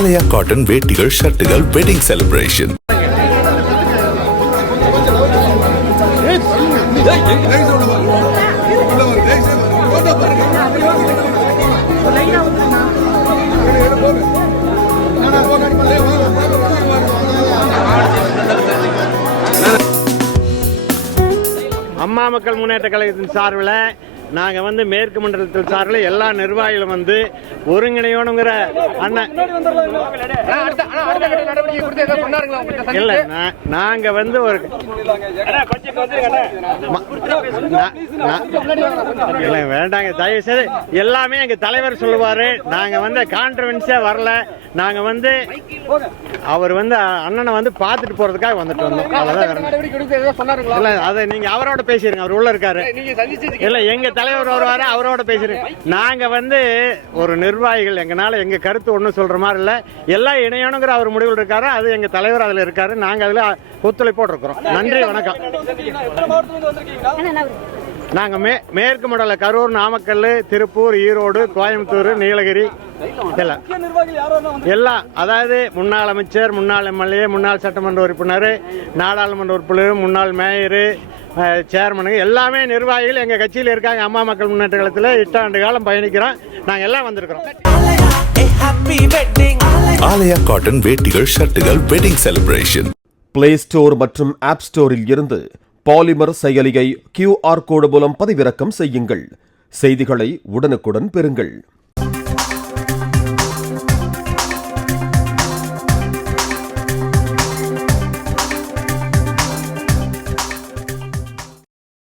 ஆலயா cotton வேட்டிகள் ஷர்ட்டுகள் wedding celebration. அம்மா மக்கள் முன்னேற்ற கழகத்தின் சார்பில் நாங்கள் மேற்கு மண்டலத்தில் சார்பில் எல்லா நிர்வாகிகளும் ஒருங்கிணையோனுங்கிற அண்ணன் இல்லை நாங்கள் ஒரு இல்லை வேண்டாங்க தயவு செய்து எல்லாமே எங்கள் தலைவர் சொல்லுவார். நாங்கள் கான்ட்ரவென்ஸே வரல. நாங்கள் அவர் அண்ணனை பார்த்துட்டு போறதுக்காக வந்துட்டு வந்தோம். அவ்வளோதான். இல்லை அதை நீங்கள் அவரோட பேசிடுங்க. அவர் உள்ள இருக்காரு. இல்லை எங்க தலைவர் வருவாரு, அவரோட பேசுறேன். நாங்க ஒரு நிர்வாகிகள் எங்கனால எங்க கருத்து ஒண்ணு சொல்ற மாதிரி இல்ல. எல்லாம் இணையணுங்கிற அவர் முடிவில் இருக்காரு. அது எங்க தலைவர் அதுல இருக்காரு. நாங்க அதுல ஒத்துழைப்போடு இருக்கிறோம். நன்றி, வணக்கம். நாங்க மேற்கு மண்டல கரூர், நாமக்கல், திருப்பூர், ஈரோடு, கோயம்புத்தூர், நீலகிரி எல்லாம், அதாவது முன்னாள் அமைச்சர், முன்னாள் எம்எல்ஏ, முன்னாள் சட்டமன்ற உறுப்பினர், நாடாளுமன்ற உறுப்பினர், முன்னாள் மேயர், சேர்மனு எல்லாமே நிர்வாகிகள் எங்க கட்சியில் இருக்காங்க. அம்மா மக்கள் முன்னேற்ற கழகத்தில் 8 ஆண்டு காலம் பயணிக்கிறோம். நாங்க எல்லாம் வந்திருக்கிறோம். ஆலயா காட்டன் வேட்டிகள் ஷர்ட்டுகள் வெட்டிங் செலிப்ரேஷன். பிளே ஸ்டோர் மற்றும் ஆப் ஸ்டோரில் இருந்து பாலிமர் செயலியை QR கோடு மூலம் பதிவிறக்கம் செய்யுங்கள். செய்திகளை உடனுக்குடன் பெறுங்கள்.